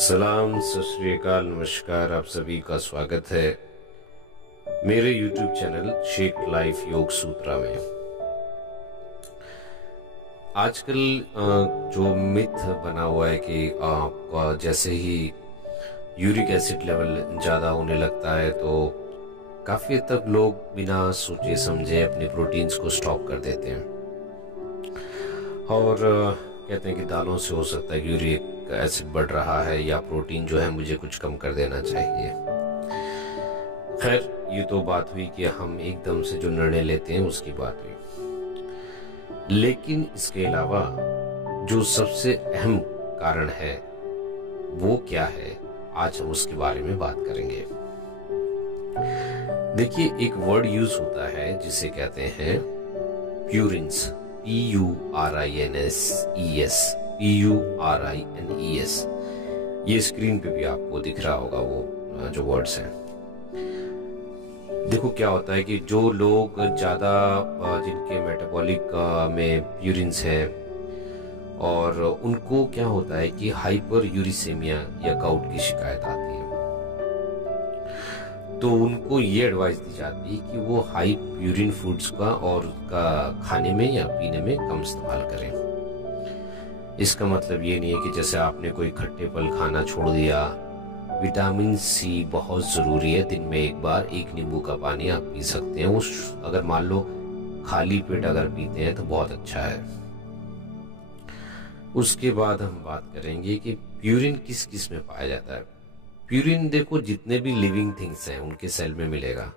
सलाम, सत श्री अकाल, नमस्कार। आप सभी का स्वागत है मेरे YouTube चैनल शेख लाइफ योग सूत्रा में। आजकल जो मिथ बना हुआ है कि आपका जैसे ही यूरिक एसिड लेवल ज़्यादा होने लगता है तो काफ़ी हद तक लोग बिना सोचे समझे अपने प्रोटीन्स को स्टॉप कर देते हैं और कहते हैं कि दालों से हो सकता है कि यूरिक एसिड बढ़ रहा है या प्रोटीन जो है मुझे कुछ कम कर देना चाहिए। खैर, ये तो बात हुई कि हम एकदम से जो निर्णय लेते हैं उसकी बात हुई, लेकिन इसके अलावा जो सबसे अहम कारण है वो क्या है, आज हम उसके बारे में बात करेंगे। देखिए, एक वर्ड यूज होता है जिसे कहते हैं प्यूरिन्स, PURINES। ये स्क्रीन पे भी आपको दिख रहा होगा वो जो वर्ड्स हैं। देखो क्या होता है कि जो लोग ज्यादा जिनके मेटाबॉलिक में प्यूरिन्स है और उनको क्या होता है कि हाइपर यूरिसेमिया या गाउट की शिकायत आती है, तो उनको ये एडवाइस दी जाती है कि वो हाई प्यूरिन फूड्स का और उसका खाने में या पीने में कम इस्तेमाल करें। इसका मतलब ये नहीं है कि जैसे आपने कोई खट्टे फल खाना छोड़ दिया। विटामिन सी बहुत जरूरी है, दिन में एक बार एक नींबू का पानी आप पी सकते हैं। उस अगर मान लो खाली पेट अगर पीते हैं तो बहुत अच्छा है। उसके बाद हम बात करेंगे कि प्यूरिन किस किस में पाया जाता है। प्यूरिन देखो, जितने भी लिविंग थिंग्स हैं उनके सेल में मिलेगा,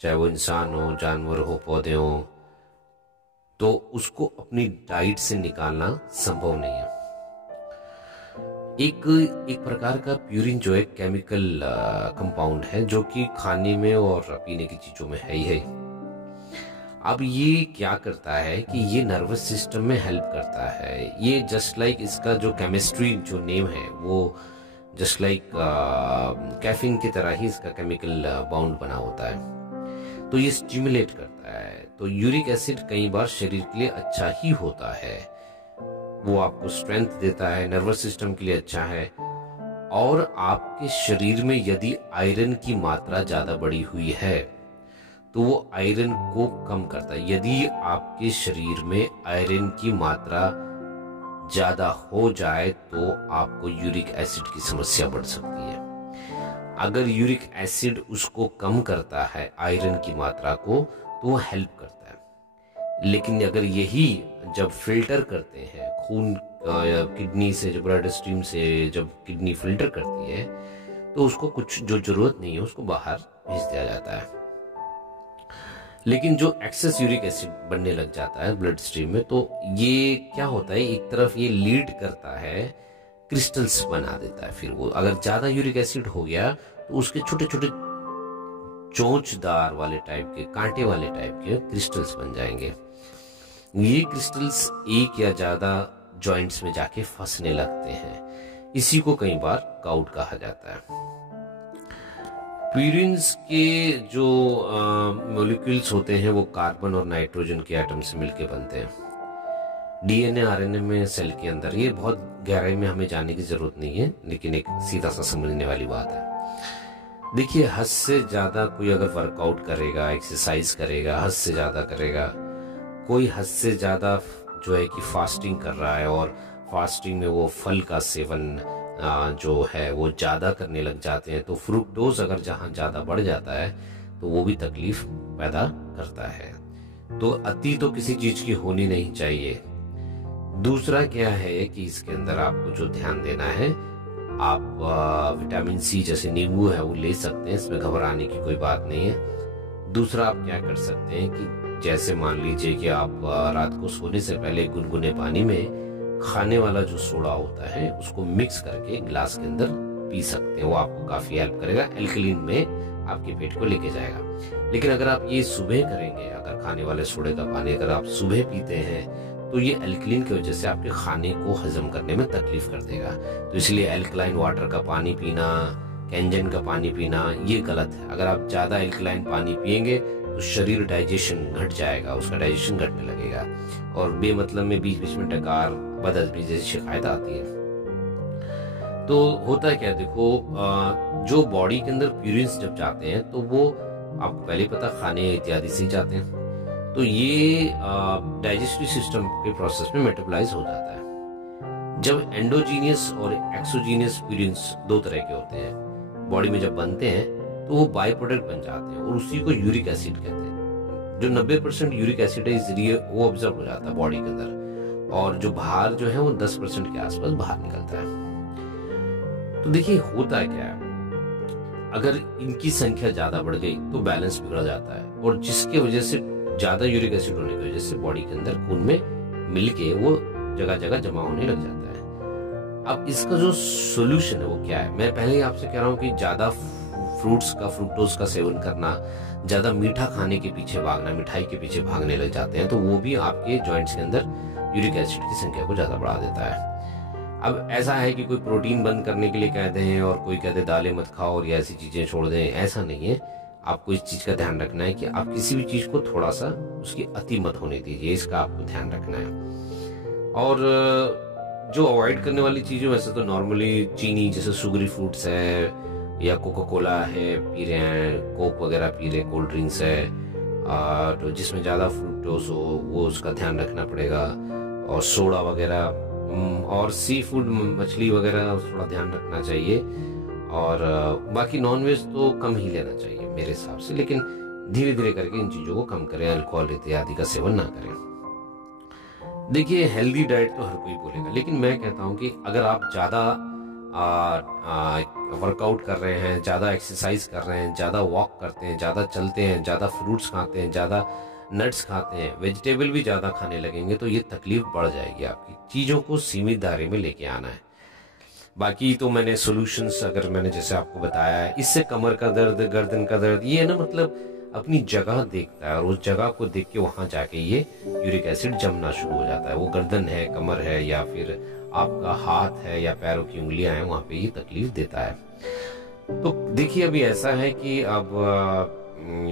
चाहे वो इंसान हो, जानवर हो, पौधे हो, तो उसको अपनी डाइट से निकालना संभव नहीं है। एक प्रकार का प्यूरिन जो है केमिकल कंपाउंड है जो कि खाने में और पीने की चीजों में है ही है। अब ये क्या करता है कि ये नर्वस सिस्टम में हेल्प करता है। ये जस्ट लाइक इसका जो केमिस्ट्री जो नेम है वो जस्ट लाइक कैफीन की तरह ही इसका केमिकल बाउंड बना होता है, तो ये स्टिमुलेट करता है। तो यूरिक एसिड कई बार शरीर के लिए अच्छा ही होता है, वो आपको स्ट्रेंथ देता है, नर्वस सिस्टम के लिए अच्छा है। और आपके शरीर में यदि आयरन की मात्रा ज्यादा बढ़ी हुई है तो वो आयरन को कम करता है। यदि आपके शरीर में आयरन की मात्रा ज्यादा हो जाए तो आपको यूरिक एसिड की समस्या बढ़ सकती है। अगर यूरिक एसिड उसको कम करता है, आयरन की मात्रा को, तो वो हेल्प करता है। लेकिन अगर यही जब फिल्टर करते हैं खून किडनी से, जब ब्लड स्ट्रीम से जब किडनी फिल्टर करती है तो उसको कुछ जो जरूरत नहीं है उसको बाहर भेज दिया जाता है। लेकिन जो एक्सेस यूरिक एसिड बनने लग जाता है ब्लड स्ट्रीम में, तो ये क्या होता है, एक तरफ ये लीड करता है, क्रिस्टल्स बना देता है। फिर वो अगर ज्यादा यूरिक एसिड हो गया तो उसके छोटे छोटे चोंचदार वाले टाइप के, कांटे वाले टाइप के क्रिस्टल्स बन जाएंगे। ये क्रिस्टल्स एक या ज्यादा जॉइंट्स में जाके फंसने लगते हैं। इसी को कई बार गाउट कहा जाता है। प्यूरिन्स के जो मॉलिक्यूल्स होते हैं वो कार्बन और नाइट्रोजन के एटम से मिलके बनते हैं। डीएनए आरएनए में सेल के अंदर, ये बहुत गहराई में हमें जाने की जरूरत नहीं है, लेकिन एक सीधा सा समझने वाली बात है। देखिए, हद से ज्यादा कोई अगर वर्कआउट करेगा, एक्सरसाइज करेगा, हद से ज्यादा करेगा, कोई हद से ज्यादा जो है कि फास्टिंग कर रहा है और फास्टिंग में वो फल का सेवन जो है वो ज्यादा करने लग जाते हैं, तो फ्रुक्टोज अगर जहां ज्यादा बढ़ जाता है तो वो भी तकलीफ पैदा करता है। तो अति तो किसी चीज की होनी नहीं चाहिए। दूसरा क्या है कि इसके अंदर आपको जो ध्यान देना है, आप विटामिन सी जैसे नींबू है वो ले सकते हैं, इसमें घबराने की कोई बात नहीं है। दूसरा आप क्या कर सकते हैं कि जैसे मान लीजिए कि आप रात को सोने से पहले गुनगुने पानी में खाने वाला जो सोडा होता है उसको मिक्स करके गिलास के अंदर पी सकते हैं। वो आपको काफी हेल्प करेगा, एल्कलीन में आपके पेट को लेके जाएगा। लेकिन अगर आप ये सुबह करेंगे, अगर खाने वाले सोडे का पानी अगर आप सुबह पीते हैं तो ये एल्कलीन की वजह से आपके खाने को हजम करने में तकलीफ कर देगा। तो इसलिए एल्कलाइन वाटर का पानी पीना, कैंजन का पानी पीना, ये गलत है। अगर आप ज्यादा एल्कलाइन पानी पिएंगे तो शरीर डाइजेशन घट जाएगा, उसका डाइजेशन घटने लगेगा और बेमतलब में बीच बीच में डकार, बदहजमी जैसी शिकायत आती है। तो तो होता है क्या, देखो जो बॉडी के अंदर प्यूरिन्स जब जाते हैं तो वो आपको पहले पता खाने इत्यादि से ही जाते हैं, तो ये डाइजेस्टिव सिस्टम के प्रोसेस में मेटाबोलाइज हो जाता है। जब एंडोजीनियस और एक्सोजीनियस प्यूरिन्स दो तरह के होते हैं, बॉडी में जब बनते हैं तो वो बाई प्रोडक्ट बन जाते हैं और उसी को यूरिक एसिड कहते हैं। जो 90% यूरिक एसिड है इसलिए वो ऑब्जर्व हो जाता है बॉडी के अंदर, और जो बाहर जो है वो 10% के आसपास बाहर निकलता है। तो देखिए होता है क्या है, अगर इनकी संख्या ज्यादा बढ़ गई तो बैलेंस बिगड़ जाता है, और जिसकी वजह से ज्यादा यूरिक एसिड होने की वजह से बॉडी के अंदर खून में मिलके वो जगह जगह जमा होने लग जाता है। अब इसका जो सोल्यूशन है वो क्या है, मैं पहले ही आपसे कह रहा हूँ कि ज्यादा फ्रूट्स का, फ्रुक्टोज का सेवन करना, ज्यादा मीठा खाने के पीछे भागना, मिठाई के पीछे भागने लग जाते हैं, तो वो भी आपके जॉइंट्स के अंदर यूरिक एसिड की संख्या को ज्यादा बढ़ा देता है। अब ऐसा है कि कोई प्रोटीन बंद करने के लिए कहते हैं और कोई कहते हैं दालें मत खाओ और ये ऐसी चीजें छोड़ दें, ऐसा नहीं है। आपको इस चीज का ध्यान रखना है कि आप किसी भी चीज को थोड़ा सा उसकी अति मत होने दीजिए, इसका आपको ध्यान रखना है। और जो अवॉइड करने वाली चीजें, वैसे तो नॉर्मली चीनी जैसे शुगरी फ्रूट्स है, या कोका कोला है पी रहे हैं, कोक वगैरह पी रहे हैं, कोल्ड ड्रिंक्स है, तो जिसमें ज़्यादा फ्रूक्टोज हो वो उसका ध्यान रखना पड़ेगा, और सोडा वगैरह और सी फूड, मछली वगैरह थोड़ा ध्यान रखना चाहिए। और बाकी नॉनवेज तो कम ही लेना चाहिए मेरे हिसाब से, लेकिन धीरे धीरे करके इन चीज़ों को कम करें, अल्कोहल इत्यादि का सेवन ना करें। देखिए हेल्दी डाइट तो हर कोई बोलेगा, लेकिन मैं कहता हूँ कि अगर आप ज़्यादा वर्कआउट कर रहे हैं, ज़्यादा एक्सरसाइज कर रहे हैं, ज़्यादा वॉक करते हैं, ज़्यादा चलते हैं, ज़्यादा फ्रूट्स खाते हैं, ज़्यादा नट्स खाते हैं, वेजिटेबल भी ज़्यादा खाने लगेंगे, तो ये तकलीफ बढ़ जाएगी आपकी। चीज़ों को सीमित दायरे में लेके आना है। बाकी तो मैंने सॉल्यूशंस, अगर मैंने जैसे आपको बताया है, इससे कमर का दर्द, गर्दन का दर्द, ये ना मतलब अपनी जगह देखता है और उस जगह को देख के वहां जाके ये यूरिक एसिड जमना शुरू हो जाता है। वो गर्दन है, कमर है, या फिर आपका हाथ है या पैरों की उंगलियां हैं, वहां पे ये तकलीफ देता है। तो देखिए अभी ऐसा है कि अब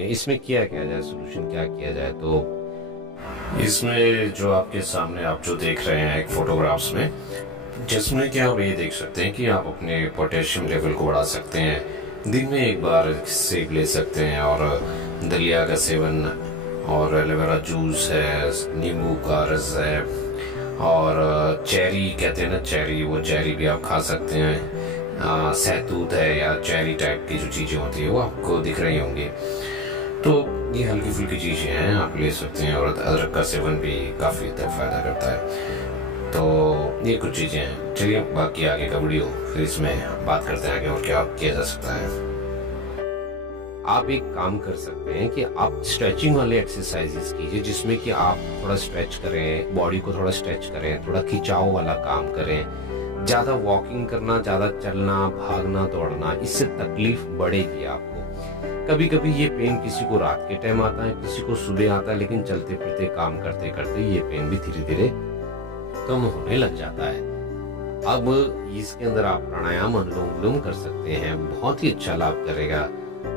इसमें क्या किया जाए, सोल्यूशन क्या किया जाए। तो इसमें जो आपके सामने आप जो देख रहे हैं एक फोटोग्राफ्स में, जिसमें कि आप ये देख सकते हैं कि आप अपने पोटेशियम लेवल को बढ़ा सकते हैं, दिन में एक बार सेब ले सकते हैं, और दलिया का सेवन, और एलोवेरा जूस है, नींबू का रस है, और चेरी कहते हैं ना, चेरी, वो चेरी भी आप खा सकते हैं। सहतूत है या चेरी टाइप की जो चीजें होती है वो आपको दिख रही होंगी। तो ये हल्की फुल्की चीजें हैं, आप ले सकते हैं। और अदरक का सेवन भी काफी हद तक फायदा करता है। तो ये कुछ चीजें हैं। चलिए बाकी आगे का वीडियो फिर इसमें बात करते हैं आगे और क्या किया जा सकता है। आप एक काम कर सकते हैं कि आप स्ट्रेचिंग वाले एक्सरसाइजेस कीजिए, जिसमें कि आप थोड़ा स्ट्रेच करें, बॉडी को थोड़ा स्ट्रेच करें, थोड़ा खिंचाव वाला काम करें। ज्यादा वॉकिंग करना, ज्यादा चलना, भागना, दौड़ना, इससे तकलीफ बढ़ेगी आपको। कभी कभी ये पेन किसी को रात के टाइम आता है, किसी को सुबह आता है, लेकिन चलते फिरते काम करते करते ये पेन भी धीरे धीरे कम होने लग जाता है। अब इसके अंदर आप प्राणायाम, अनुलोम विलोम कर सकते हैं, बहुत ही अच्छा लाभ करेगा।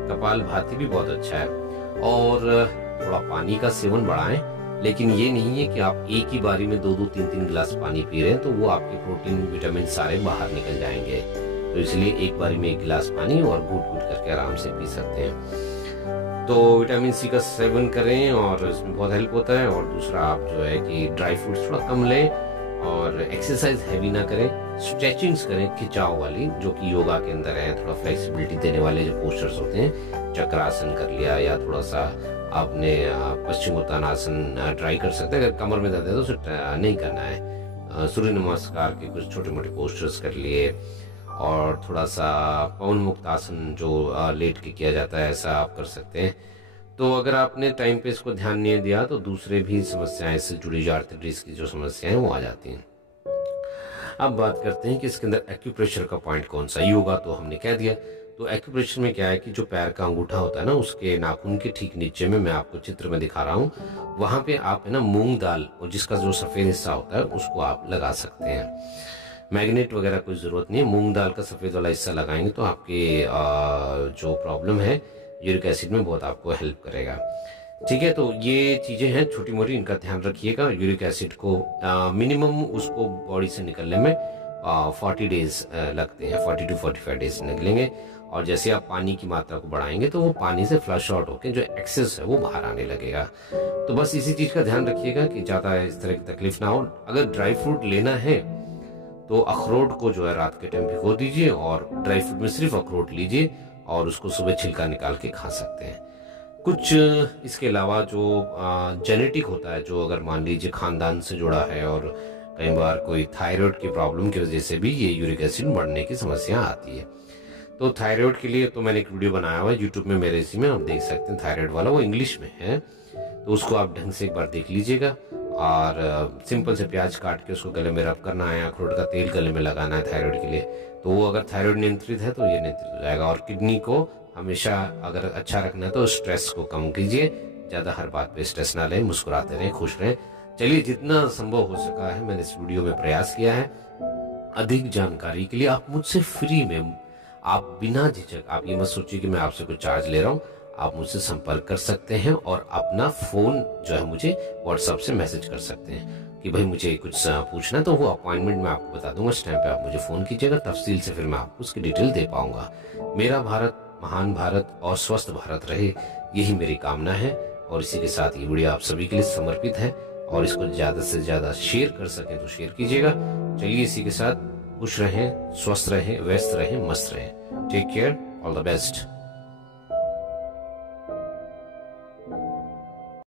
कपाल भाती भी बहुत अच्छा है। और थोड़ा पानी का सेवन बढ़ाएं, लेकिन ये नहीं है कि आप एक ही बारी में 2-2, 3-3 गिलास पानी पी रहे हैं, तो वो आपके प्रोटीन, विटामिन सारे बाहर निकल जाएंगे। तो इसलिए एक बारी में 1 गिलास पानी और घूट घूट करके आराम से पी सकते हैं। तो विटामिन सी का सेवन करें और इसमें बहुत हेल्प होता है। और दूसरा आप जो है कि ड्राई फ्रूट्स थोड़ा कम लें, और एक्सरसाइज हैवी ना करें, स्ट्रेचिंग्स करें खिंचाव वाली, जो कि योगा के अंदर है। थोड़ा फ्लेक्सिबिलिटी देने वाले जो पोस्चर्स होते हैं, चक्रासन कर लिया, या थोड़ा सा आपने पश्चिमोत्तानासन ट्राई कर सकते हैं। अगर कमर में दर्द है तो उसे नहीं करना है। सूर्य नमस्कार के कुछ छोटे मोटे पोस्चर्स कर लिए, और थोड़ा सा पवन मुक्त आसन जो लेट के किया जाता है, ऐसा आप कर सकते हैं। तो अगर आपने टाइम पे इसको ध्यान नहीं दिया तो दूसरे भी समस्याएं इससे जुड़ी, आर्थराइटिस की जो समस्याएं वो आ जाती हैं। अब बात करते हैं कि इसके अंदर एक्यूप्रेशर का पॉइंट कौन सा। योगा तो हमने कह दिया। तो एक्यूप्रेशर में क्या है कि जो पैर का अंगूठा होता है ना, उसके नाखून के ठीक नीचे में, मैं आपको चित्र में दिखा रहा हूँ, वहां पे आप है ना मूंग दाल, और जिसका जो सफेद हिस्सा होता है उसको आप लगा सकते हैं। मैग्नेट वगैरह कोई जरूरत नहीं है, मूंग दाल का सफेद वाला हिस्सा लगाएंगे तो आपके जो प्रॉब्लम है यूरिक एसिड में बहुत आपको हेल्प करेगा। ठीक है, तो ये चीजें हैं छोटी मोटी, इनका ध्यान रखिएगा। यूरिक एसिड को मिनिमम उसको बॉडी से निकलने में 40 डेज लगते हैं, 40 to 45 डेज निकलेंगे। और जैसे आप पानी की मात्रा को बढ़ाएंगे तो वो पानी से फ्लश आउट होकर जो एक्सेस है वो बाहर आने लगेगा। तो बस इसी चीज़ का ध्यान रखिएगा कि ज़्यादा इस तरह की तकलीफ ना हो। अगर ड्राई फ्रूट लेना है तो अखरोट को जो है रात के टाइम भिगो दीजिए और ड्राई फ्रूट में सिर्फ अखरोट लीजिए और उसको सुबह छिलका निकाल के खा सकते हैं। कुछ इसके अलावा जो जेनेटिक होता है, जो अगर मान लीजिए खानदान से जुड़ा है और कई बार कोई थायराइड की प्रॉब्लम की वजह से भी ये यूरिक एसिड बढ़ने की समस्या आती है। तो थायराइड के लिए तो मैंने एक वीडियो बनाया हुआ है यूट्यूब में मेरे, इसी में आप देख सकते हैं, थायराइड वाला, वो इंग्लिश में है, तो उसको आप ढंग से एक बार देख लीजिएगा। और सिंपल से प्याज काट के उसको गले में रब करना है, अखरोट का तेल गले में लगाना है थायराइड के लिए। तो वो अगर थायराइड नियंत्रित है तो ये नियंत्रित हो जाएगा। और किडनी को हमेशा अगर अच्छा रखना है तो स्ट्रेस को कम कीजिए, ज़्यादा हर बात पे स्ट्रेस ना लें, मुस्कुराते रहें, खुश रहें। चलिए, जितना संभव हो सका है मैंने इस वीडियो में प्रयास किया है। अधिक जानकारी के लिए आप मुझसे फ्री में, आप बिना झिझक, आप ये मत सोचिए कि मैं आपसे कुछ चार्ज ले रहा हूँ, आप मुझसे संपर्क कर सकते हैं और अपना फ़ोन जो है मुझे व्हाट्सएप से मैसेज कर सकते हैं कि भाई मुझे कुछ पूछना है। तो वो अपॉइंटमेंट मैं आपको बता दूंगा, उस टाइम पे आप मुझे फ़ोन कीजिएगा, तफसील से फिर मैं आपको उसकी डिटेल दे पाऊंगा। मेरा भारत महान भारत और स्वस्थ भारत रहे, यही मेरी कामना है। और इसी के साथ ये वीडियो आप सभी के लिए समर्पित है और इसको ज़्यादा से ज़्यादा शेयर कर सकें तो शेयर कीजिएगा। चलिए, इसी के साथ खुश रहें, स्वस्थ रहें, व्यस्त रहें, मस्त रहें। Take care, all the best.